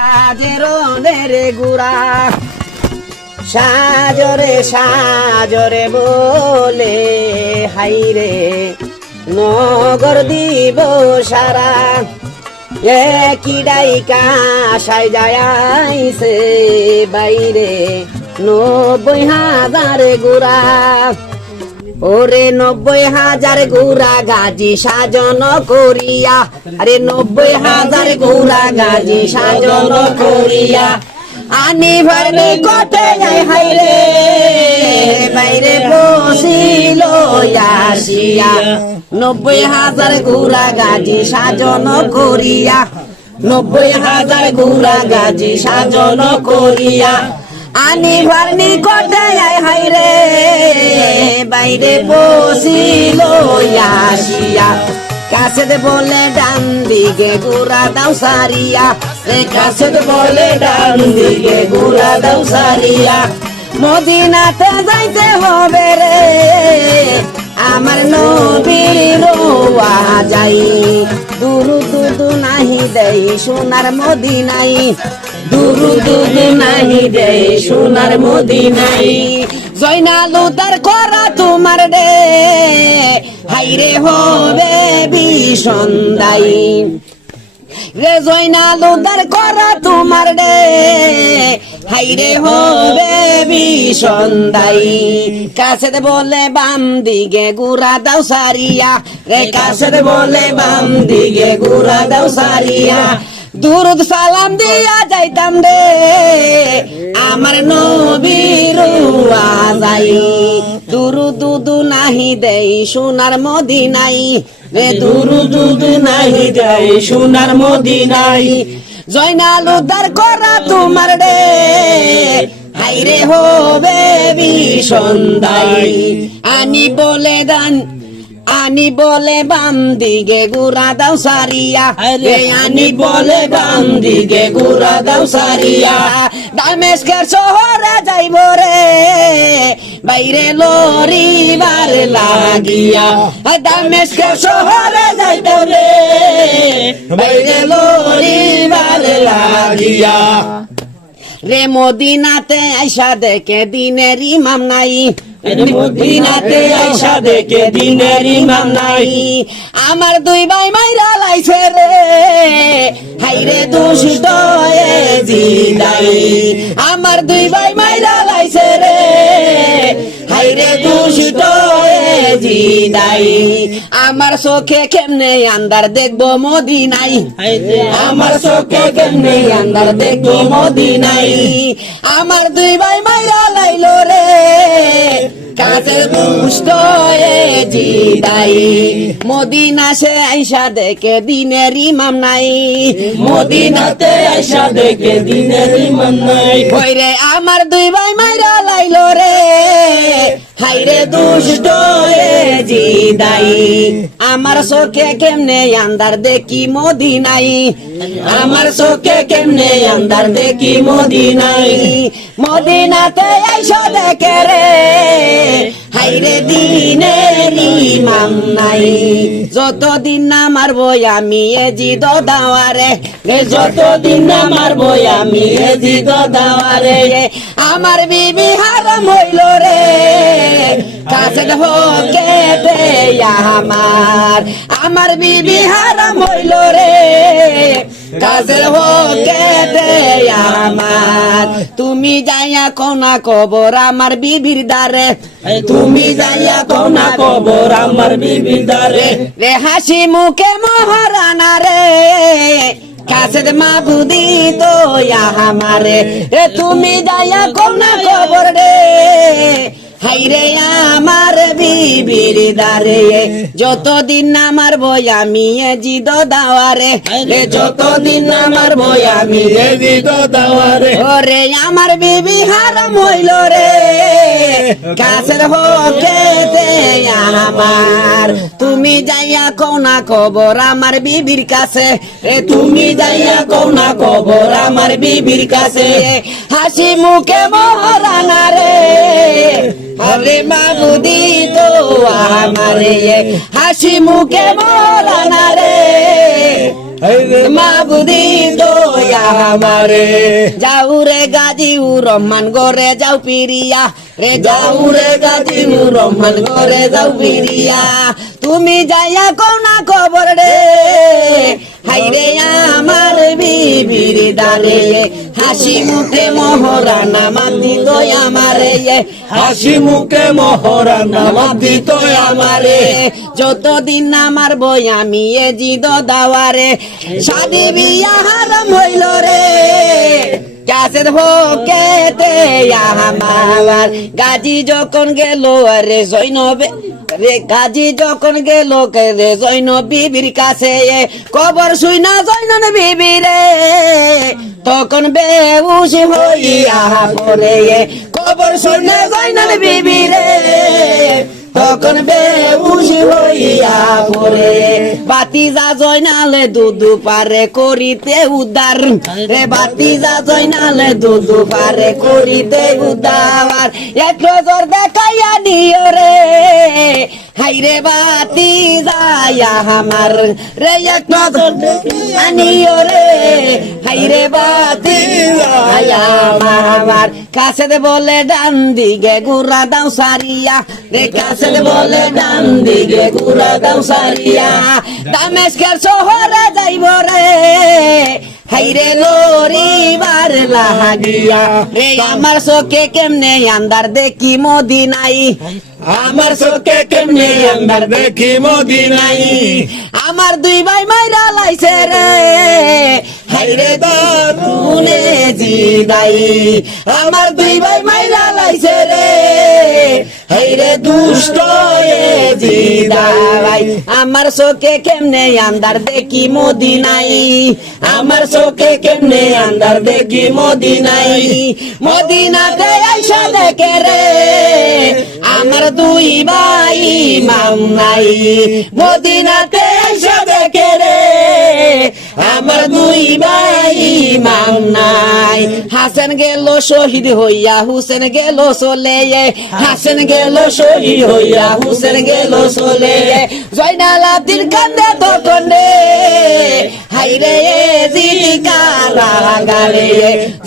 সাজরে গুড়া সাজরে বলে হাইরে নগর দিব সারা কি ডাইকা সাই যাইছে বাইরে 90,000 গুড়া ওরে 90,000 গুড়া গাজি সাজন করিয়া আরে 90,000 গুড়া গাজি সাজন করিয়া আনি ভারনি কটে যায় হাইরে বাইরে বসিল আসিয়া 90,000 গুড়া গাজি সাজন করিয়া 90,000 গুড়া গাজি সাজন করিয়া আনি ভারনি কটে যায় হাইরে বাইরে বসিল আসিয়া কাছে বলে ডান দিকে গুড়া দাও সারিয়া কাছে বলে ডান দিকে গুড়া দাও সারিয়া মদিনাতে যাইতে হবে রে আমার নবীর রোয়া যাই দুরুদ নাহি দেই সোনার মদিনাই দুরুদ নাহি দেই সোনার মদিনাই জয়নালু তার করা তোমার রে হাইরে হবে বিষন্দাই রে জয়নালু তার করা তোমার রে হাইরে হবে বিষন্দাই কাছে বলে বাম দিকে গুড়া দাও সারিয়া রে কাছে বলে বাম দিকে গুড়া দাও সারিয়া দুরুদ সালাম দিয়া যাইতাম রে আমার নবীর যাই দুরুদ নাহি দেই সোনার মদিনাই রে দুরুদ নাহি দেই সোনার মদিনাই জয়নালু দার করা তোমার রে হাইরে হবে বিষন্দাই আনি বলে বাম দিকে গুড়া দাও সারিয়া রে আনি বলে বাম দিকে গুড়া দাও সারিয়া দামেস্কের শহরে যাইব রে বাইরে লরিবার লাগিয়া দামেস্কের শহরে যাইব রে বাইরে লরিবার লাগিয়া রে মদিনাতে আইসা দেখে দিনের ইমাম নাই মদিনাতে আইসা দেখে দিনের ইমাম নাই আমার দুই ভাই মাইরা লাইছে রে হাইরে দুষ্ট জিদাই আমার দুই ভাই মাইরা লাইছে রে হাইরে দুষ্ট জিদাই আমার চোখে কেমনে আন্দার দেখবো মদিনাই আমার চোখে কেমনে আন্দার দেখবো মদিনাই আমার দুই ভাই মাইরা লাইলো রে কাছে দুষ্ট জিদাই মদিনা সে আইসা দেখে দিনের ইমাম নাই মদিনাতে আইসা দেখে দিনের ইমাম নাই কইরে আমার দুই ভাই মাইরা লাইলো রে হাইরে দুষ্ট জিদাই আমার চোখে কেমনে আন্দার দেখি মদিনাই আমার চোখে কেমনে আন্দার দেখি মদিনাই মদিনাতে আইসা দেখে রে হাইরে দিনের ইমাম নাই যতদিন না মারবো আমি এজিদ দাওয়ারে যতদিন না মারবো আমি এজিদ দাওয়ারে আমার বিবি হারাম হইল রে কাছে কেটে আমার বিবি হারাম হইল রে কাছে কেটে আমার তুমি যাইয়া কোনা কবর আমার বিবির দারে তুমি যাইয়া কোনা কবর আমার বিবির দারে রে হাসি মুখে মহারানা রে কাছে মাবুদি তো আমারে তুমি যাইয়া কোনা কবর রে হাইরে আমার বিবির দারে যতদিন না মারবো আমি এজিদ দাওয়ারে যতদিন না মারবো আমি এজিদ দাওয়ারে ওরে আমার বিবি হারাম হইল রে কাছের হকেতে আমার তুমি যাইয়া কোনা কবর আমার বিবির কাছে তুমি যাইয়া কোনা কবর আমার বিবির কাছে হাসি মুখে মহারানা রে আরে মাবুদি তো আমারে হাসি মুখে মরানা রে মাবুদি দয়া আমারে যাও রে গাজীউর রহমান গোরে যাও পিরিয়া রে যাও রে গাজীউর রহমান গোরে যাও পিরিয়া তুমি যাইয়া কোনা খবর রে হাইরে আমার বিবির দারে হাসি মুখে মহারানা মাতি তো আমারে হাসি মুখে মহারানা মাতি তো আমারে যতদিন আমার বই আমি এ জিদ দাওয়ারে শাদি বিয়া হারাম হইল রে কাছের হোকেতে আমার গাজী যখন গেল রে জৈনবে রে গাজী যখন গেল রে জৈন বিবির কাছে কবর শুই না জৈন বিবি রে তখন বেউস হইয়া পড়ে কবর শুই না জৈন বিবি রে তখন বেউস হইয়া পড়ে বাতিজা জয়নালে দুদু পারে করিতে উদ্ধার রে বাতিজা জয়নালে দুদু পারে করিতে উদ্ধার এক নজর দেখাইয়া নিও রে হাইরে বাতিজা আমার রে এক নজর দেখাইয়া নিও রে হাইরে বাতিজা আমার কাছে বলে ডান দিকে গুড়া দাও সারিয়া রে কাছে বলে ডান দিকে গুড়া দাও সারিয়া দামেস্কের শহরে যাইব রে হাইরে লরিবার লাগিয়া রে আমার চোখে কেমনে আন্দার দেখি মদিনাই আমার চোখে কেমনে আন্দার দেখি মদিনাই আমার দুই ভাই মাইরা লাইছে রে হাইরে দারুনে জিদাই আমার দুই ভাই মাইরা লাইছে রে হাইরে দুষ্ট এ জিদাই আমার চোখে কেমনে আন্দার দেখি মদিনাই আমার চোখে কেমনে আন্দার দেখি মদিনাই মদিনাতে আইসা দেখে রে আমার দুই ভাই মামনাই মদিনাতে আইসা দেখে রে আমার দুই ভাই মামনাই হাসেন গেল শহীদ হইয়া হুসেন গেল চলে হাসেন গেল শহীদ হইয়া হুসেন গেল চলে জয়নাল আব্দিন কান্দে তখন রে হাইরে জিকারাগারে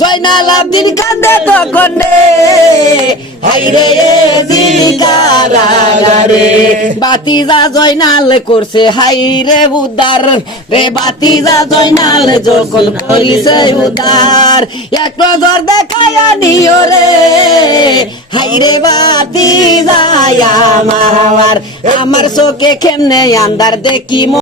জয়নাল আব্দিন কান্দে তখন রে হাইরে জিকারাগারে বাতিজা জয়নাল করছে হাইরে উদ্ধার রে বাতিজা জয়নাল যখন করিছে উদ্ধার এক নজর দেখায়া নিও রে হাইরে বাতিজা আমার চোখে কেমনে আন্দার দেখি